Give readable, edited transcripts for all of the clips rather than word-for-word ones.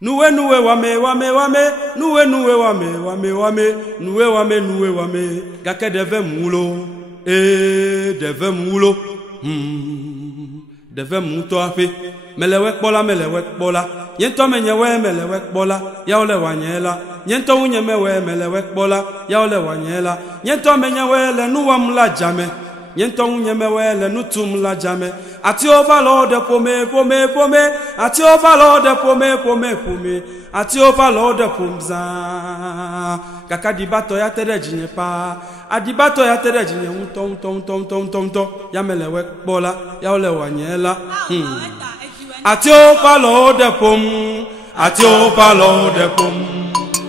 Nuwe nuwe wame wame wame, nuwe nuwe wame wame wame, nuwe wame, gake deve mulo, deve mulo, deve muto afe, melewek bola, yento menyewe melewek bola, yaole wanyela, yento unyemewe melewek bola, yaole wanyela, yento menyewe le nuwam la jame. Yento unyemewe le nutum la jame. Ati overlord pome. Ati overlord pome. Ati overlord pomza. Kaka dibato ya tere jinye pa. Adibato ya tere jinye unto. Ya melewek bola. Ya ole wanyela. Ati overlord pom. Ati overlord pom.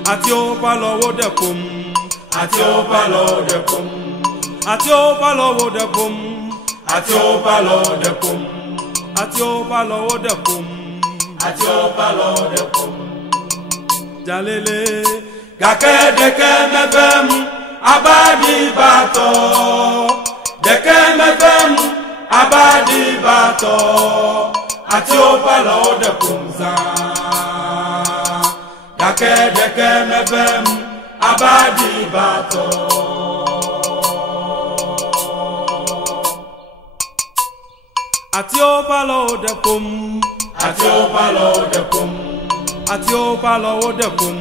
Ati overlord pom. Ati overlord pom. Atio palo de pum, atio palo de pum, atio palo de pum, atio palo de pum. Jalele, gake deke mefem, abadi bato, deke mefem, abadi bato, atio palo de pum za. Gake deke mefem, abadi bato. Atio palo de pum, atio palo de pum, atio palo de pum,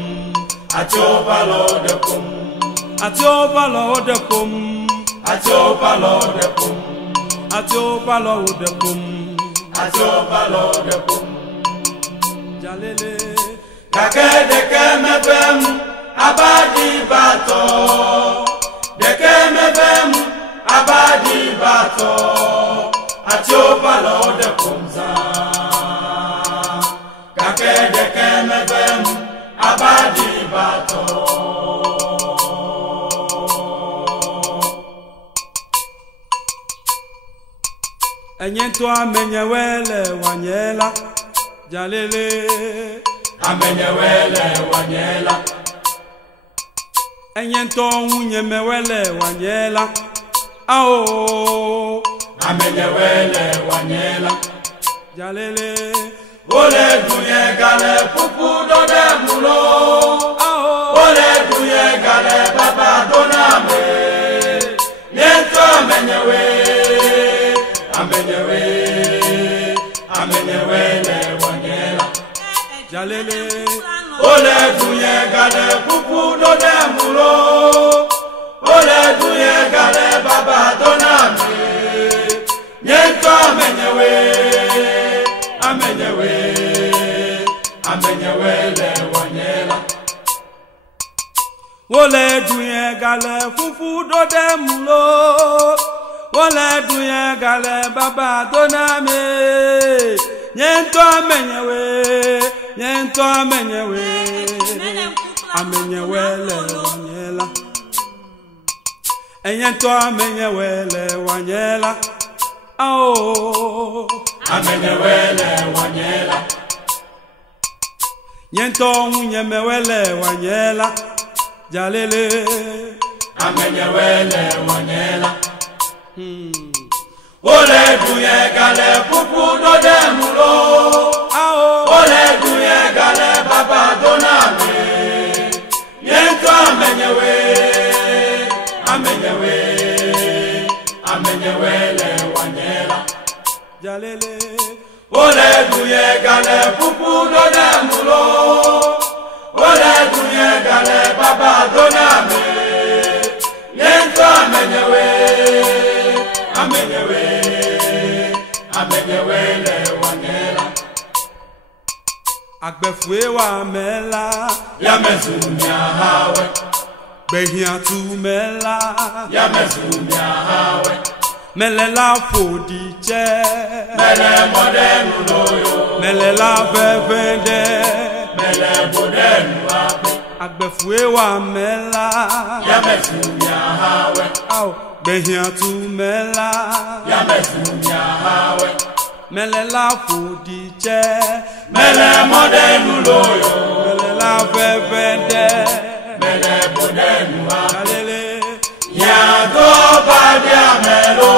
atio palo de pum, atio palo de pum, atio palo de pum, atio palo de pum, atio palo de pum. Jalele, kake deke mefem, abadi bato, deke mefem, abadi bato. Atio palo de pomza, kake deke mefem, abadi bato. Enyento amenyewele wanyela, jalele. Amenyewele wanyela. Enyento unyemewele wanyela, ao. Amenyewele wanyela, jalele. Ole duye gale pupu do de mulo, ole duye gale baba doname. Niento amenyewele wanyela, jalele. Ole duye gale pupu do de mulo, ole duye gale baba doname. Niento amenyewele wanyela. Wole duye gale fufu do de mulo, wole duye gale baba doname. Niento amenyewele wanyela. Niento amenyewele wanyela. Oh, amenyewele wanyela. Nyento unyemewele wanyela, jalele. Amenyewele wanyela. Ole duye gale pupu do de mulo, ole duye gale baba doname. Nyento amenyewele wanyela, jalele. Ole duye gale pupu do de mulo, ole duye gale baba doname. Niento amenyewele wanyela. Agbefue wa mela, ya mezumia hawe. Behia tu mela, ya mezumia hawe. Melela fodiche, mele modenu loyo, melela vevende, mele modenu abe. Agbefue wa mela, ya mezumia hawe. Au, behia tu mela, ya mezumia hawe. Melela fodiche, mele modenu loyo, melela vevende, mele modenu abe. Yago badia melo,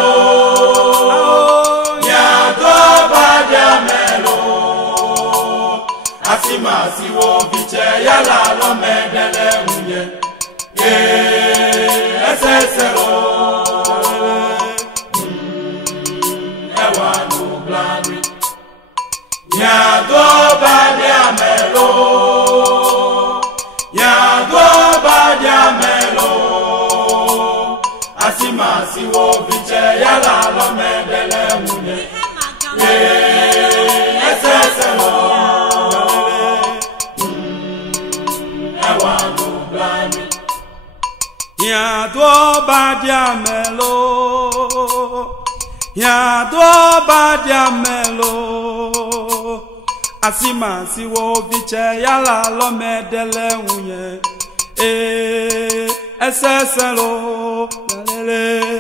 yago badia melo. Asima si wo viche yala lo medele unye esesero ewa no blani nya do badia melo asima si wo viche yala lo medele unye esesero Yado badia melo, yado badia melo. Asima si wo viche yala lo medele unye. Eseselo, lalele.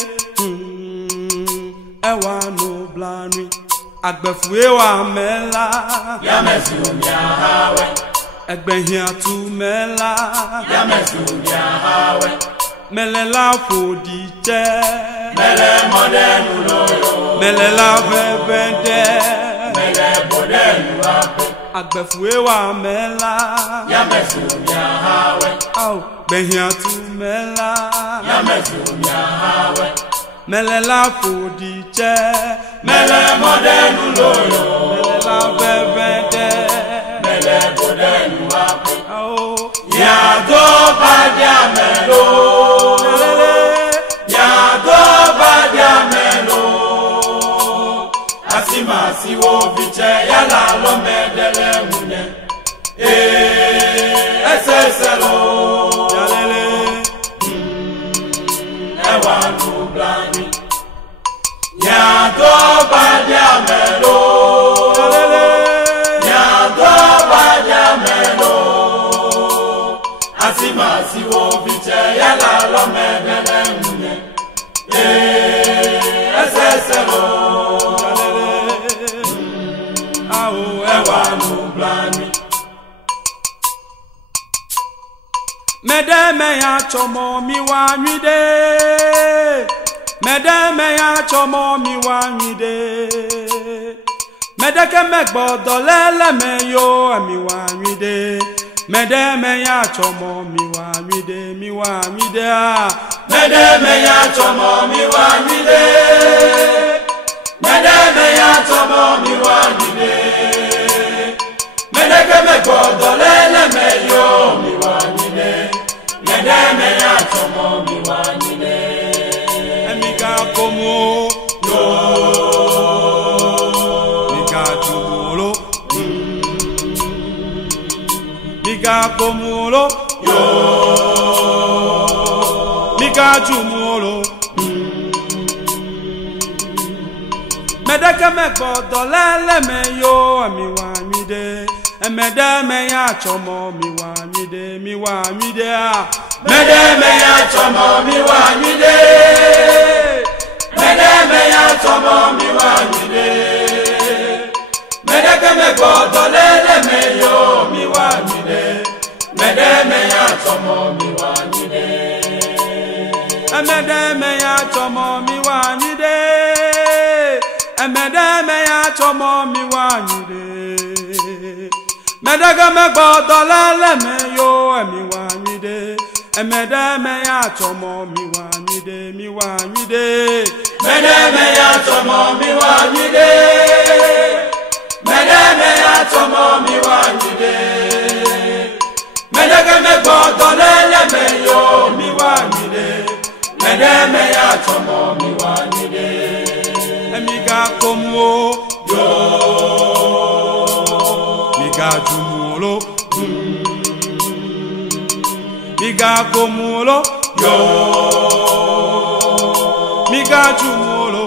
Ewa no blani, agbefuwe wa mela. Yamesu miahawe. Egbehia tu mela. Yamesu miahawe. Melela fodite, mele modenu loyo, melela vevende, mele bodenu ape. Agbefuwe wa mela, yamesu miahawe. Au behia tu mela, yamesu miahawe. Melela fodite, mele modenu loyo, melela vevende, mele bodenu ape. Au yado badia melo. Si wo viche yala lo medele munye eseselo jalele ewa no blani yado badia melo jalele yado badia melo asima si wo viche yala lo medele munye eseselo Medeme ya chomo mi wanyide, medeme ya chomo mi wanyide, medeke megbodo lele me yo mi wanyide, medeme ya chomo mi wanyide, medeme ya chomo mi wanyide, medeme ya chomo mi wanyide, medeke megbodo lele me yo mi wanyide. Medeme ya chomo mi wanyide. Emiga komo yo, miga chumolo, miga komolo yo, miga chumolo. Medeke megbodo lele me yo mi wanyide. Medeme ya chomo mi wanyide, medeme ya chomo mi wanyide, medeme ya chomo mi wanyide, medeke megbodo lele me yo mi wanyide, medeme ya chomo mi wanyide, medeme ya chomo mi wanyide, medeme ya chomo mi wanyide. Medeke megbodo lele me yo mi wanyide, medeme ya chomo mi wanyide, medeme ya chomo mi wanyide, medeme ya chomo mi wanyide, medeke megbodo lele me yo mi wanyide, medeme ya chomo mi wanyide. Emiga komo yo. Jumulo, miga komulo, yo, miga jumulo,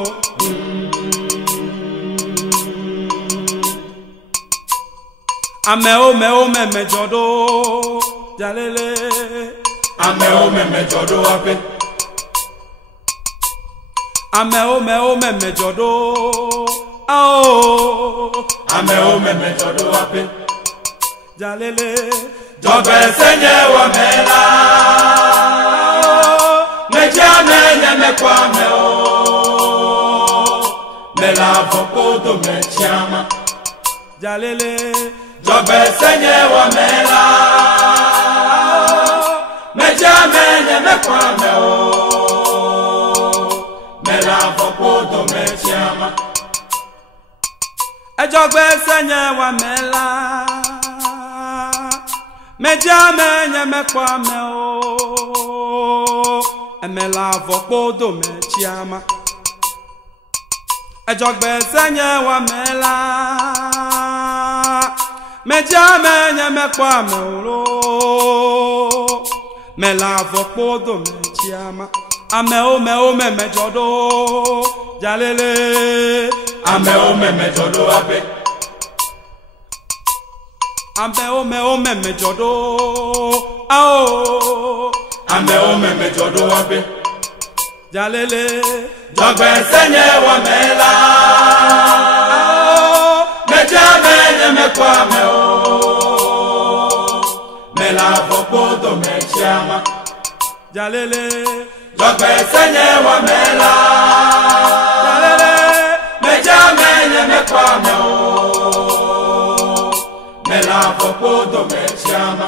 ameo me jodo, jalele, ameo me jodo ape, ameo me jodo, oh, ameo me jodo ape. Jalele, jobe senye wa mela, mejame nyame kwa meo, mela vokodo me chiama. Jalele, jobe Jogbe senye wa mela meja menye mekwame o mela fokodo mechiama Jogbe senye wa mela meja menye mekwame o mela fokodo mechiama Jogbe senye wa mela meja menye mekwame o mela fokodo mechiama ame o me mejodo jalele ame o me mejodo abe ame o me mejodo ao ame o me mejodo abe jalele Jogbe senye wa mela meja menye mekwame o mela fokodo mechiama jalele Jogbe senye wa mela jalele meja menye mekwame o mela fokodo mechiama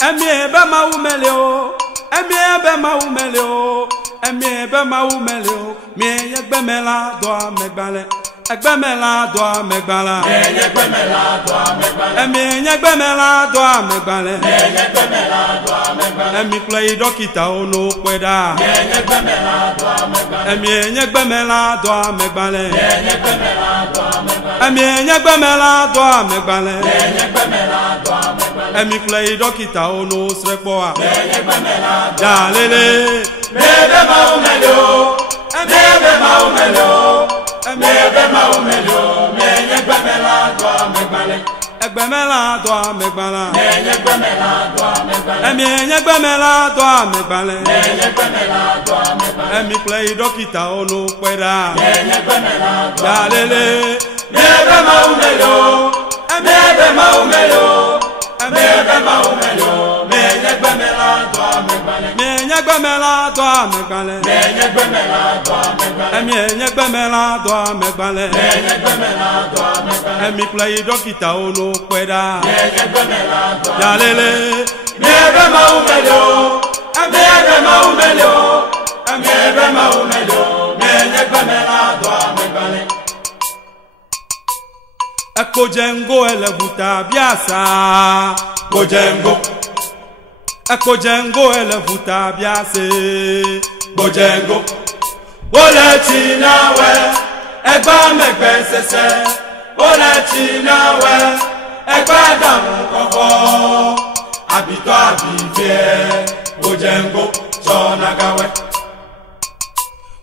ebe ma umele o ebe ma umele o ebe ma umele o mi yegbemela do amegbale egbemela do amegbala yegbemela do amegbale yegbemela do amegbale yegbemela do amegbale emi play dokita ono kweda yegbemela do amegbale yegbemela do amegbale yegbemela do amegbale yegbemela do amegbale yegbemela do amegbale emi play dokita ono srepoa yegbemela jalele mebe ma umelo mebe ma umelo mebe ma umelo yegbemela do amegbale egbemela do amegbala yegbemela do amegbale yegbemela do amegbale yegbemela do amegbale emi play dokita ono kweda yegbemela do jalele mebe ma umelo mebe ma umelo mebe ma umelo yegbemela do amegbale yegbemela do amegbale yegbemela do amegbale yegbemela do amegbale yegbemela do amegbale emi play dokita ono kweda yegbemela do jalele mebe ma umelo mebe ma umelo mebe ma umelo yegbemela do amegbale Ekojengo elevuta biasa Ekojengo elevuta biase Bojengo Wole chinawe Egba megbe sese Wole chinawe Egba damu koko Abito abivie Bojengo chonagawe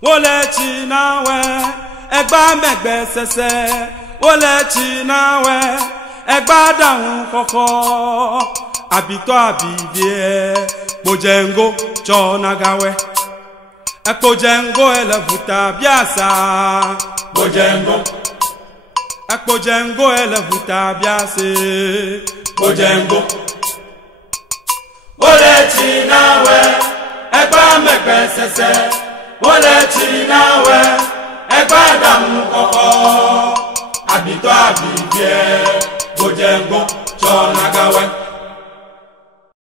Wole chinawe Egba megbe sese Wole chinawe Egba damu koko Abito abivie Bojengo chonagawe Ekojengo elevuta biasa Ekojengo elevuta biase Bojengo Wole chinawe Egba megbe sese Wole chinawe Egba damu koko Abito abivie Bojengo chonagawe